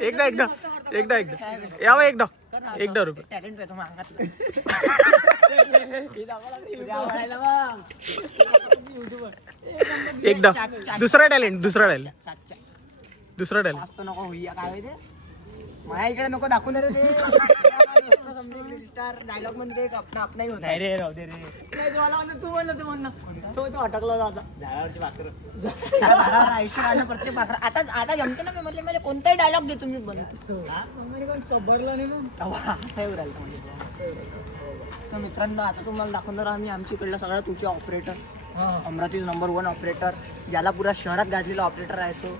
एकदा यावं एकदा रुपये टॅलेंट आहे तुम्हाला एकदा दुसरा टॅलेंट जास्त नको होईया काय ते माझ्या इकडे नको दाखवून रे ते डायलॉग मध्ये आपणाही होत नाही रे राहू दे रे तू म्हणलं तो अटकला जाता झाडावरची पाखरं झाडावर आयुष्य काढणं प्रत्येक पाखरा आता जमते ना मी म्हटलं म्हणजे कोणताही डायलॉग दे तुम्ही बनतो चबरला नाही असं येऊ राहिलं म्हणजे तर मित्रांनो आता तुम्हाला दाखवणार आम्ही आमच्या इकडला सगळा तुझे ऑपरेटर अमरावती नंबर 1 ऑपरेटर ज्याला पुरा शहरात गाजलेला ऑपरेटर आहे तो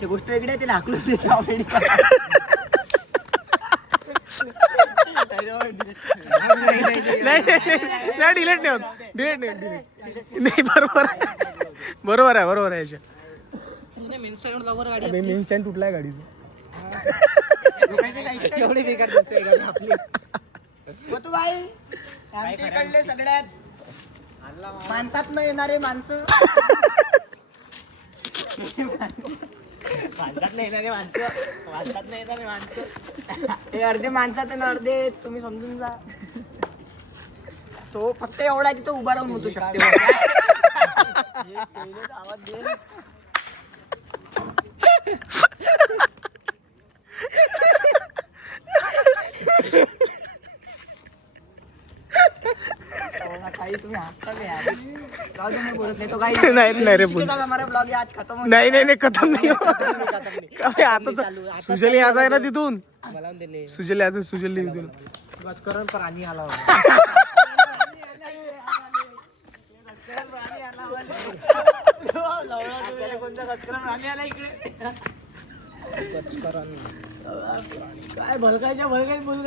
ते गोष्ट वेगळी आहे त्याला हाकलून त्याची ऑपरेटर नाही डिलीट नाही बरोबर आहे याच्या मेन स्टँड तुटलाय गाडीचं एवढी बेकार दिसते गाडी आपली तू बाई आमच्या इकडले सगळ्यात माणसात न येणारे माणसं हे अर्धे माणसात आणि अर्धे तुम्ही समजून जा तो फक्त एवढा की तो उभा राहून मुतू शकते आवाज दे काही तुम्ही हसता नाही बोलत नाही तो काही नाही रे हमारा ब्लॉग आज खतम नाही खतम नाही आता सुजल यायचा आहे ना तिथून सुजल यायचं सुजल इथून गजकरण प्राणी आला काय भलकायच्या बोलू